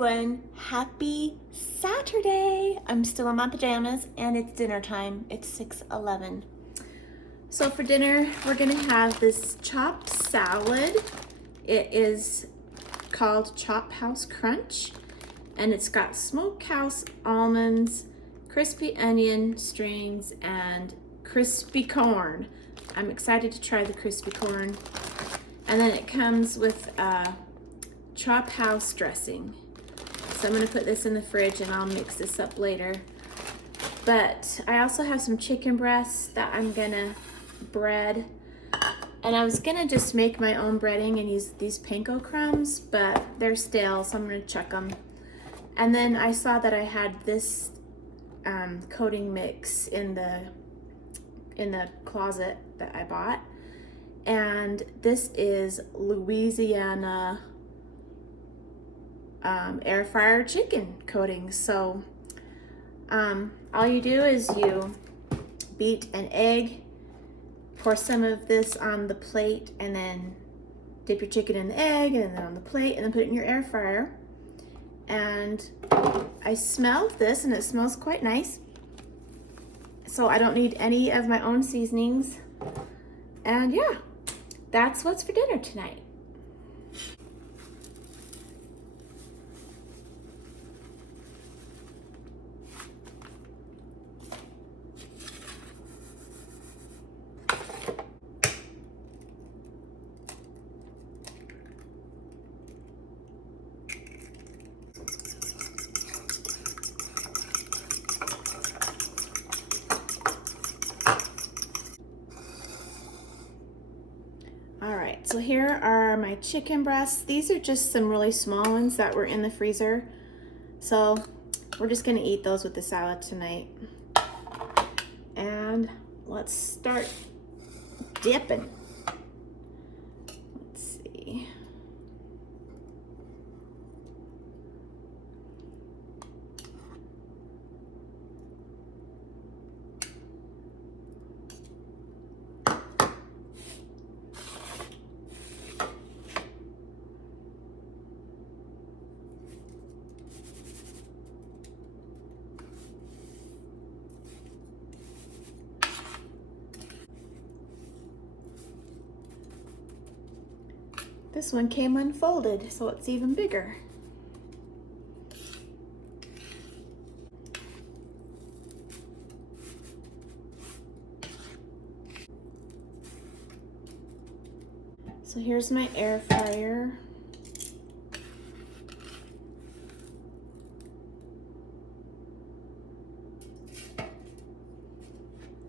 everyone, happy Saturday. I'm still in my pajamas and it's dinner time. It's 6:11. So for dinner, we're gonna have this chopped salad. It is called Chop House Crunch and it's got smokehouse almonds, crispy onion strings, and crispy corn. I'm excited to try the crispy corn. And then it comes with Chop House dressing. So I'm gonna put this in the fridge and I'll mix this up later. But I also have some chicken breasts that I'm gonna bread. And I was gonna just make my own breading and use these panko crumbs, but they're stale, so I'm gonna chuck them. And then I saw that I had this coating mix in the closet that I bought. And this is Louisiana air fryer chicken coating. So all you do is you beat an egg, pour some of this on the plate, and then dip your chicken in the egg and then on the plate, and then put it in your air fryer. And I smelled this and it smells quite nice. So I don't need any of my own seasonings. And yeah, that's what's for dinner tonight. All right, so here are my chicken breasts. These are just some really small ones that were in the freezer. So we're just gonna eat those with the salad tonight. And let's start dipping. Let's see. This one came unfolded, so it's even bigger. So here's my air fryer.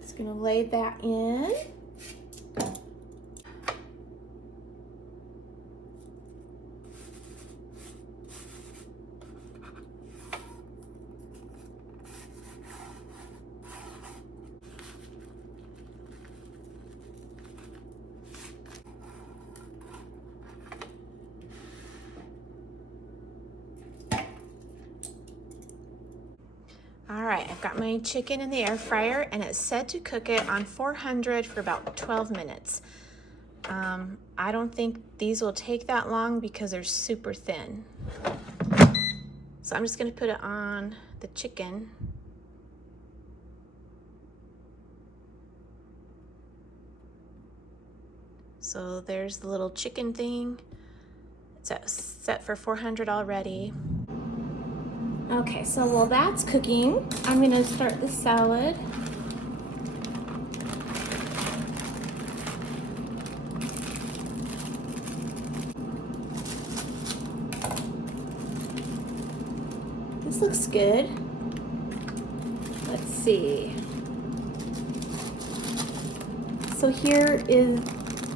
Just gonna lay that in. All right, I've got my chicken in the air fryer and it's set to cook it on 400 for about 12 minutes. I don't think these will take that long because they're super thin. So I'm just gonna put it on the chicken. So there's the little chicken thing. It's set for 400 already. Okay, so while that's cooking, I'm gonna start the salad. This looks good. Let's see. So here is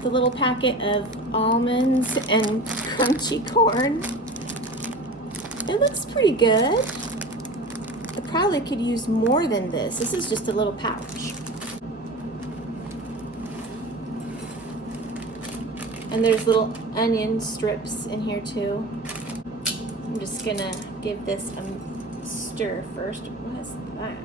the little packet of almonds and crunchy corn. It looks pretty good. I probably could use more than this. This is just a little pouch. And there's little onion strips in here too. I'm just gonna give this a stir first. What's that?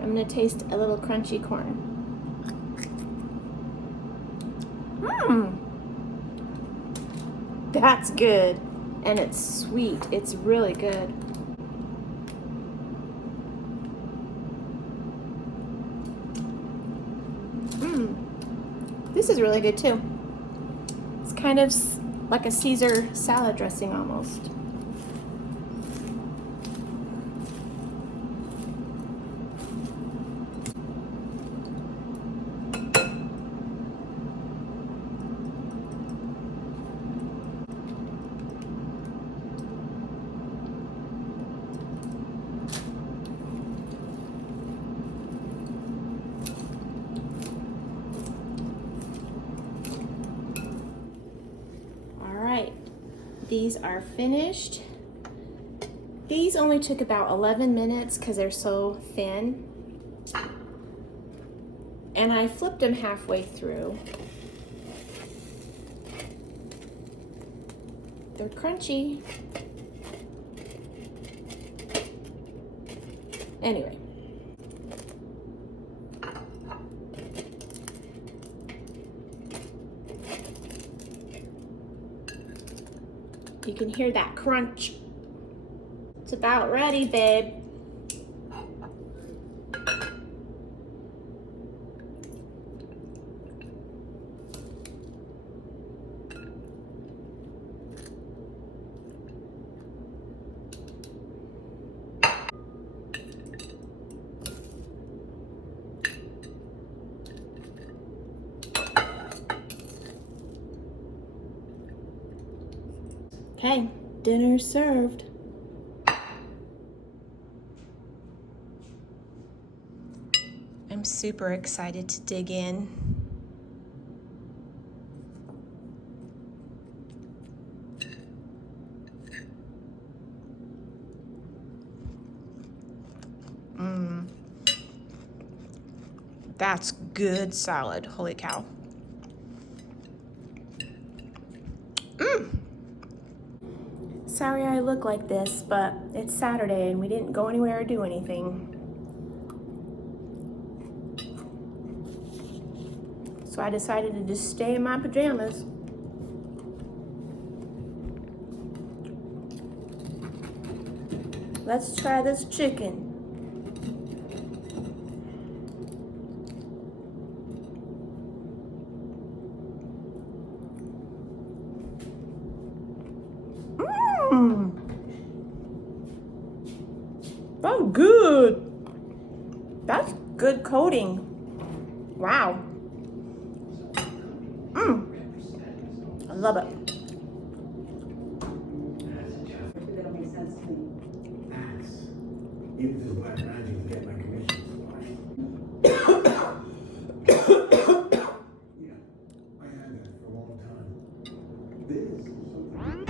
I'm gonna taste a little crunchy corn. Mmm. That's good. And it's sweet. It's really good. Mmm. This is really good too. It's kind of like a Caesar salad dressing almost. These are finished. These only took about 11 minutes because they're so thin. And I flipped them halfway through. They're crunchy. Anyway. You can hear that crunch. It's about ready, babe. Okay, dinner served. I'm super excited to dig in. That's good salad, holy cow. Sorry I look like this, but it's Saturday and we didn't go anywhere or do anything. So I decided to just stay in my pajamas. Let's try this chicken. Oh, good. That's good coating. Wow. I love it. That'll make sense to me. Even if it's black magic to get my commissions. Yeah, I had that for a long time. This is something.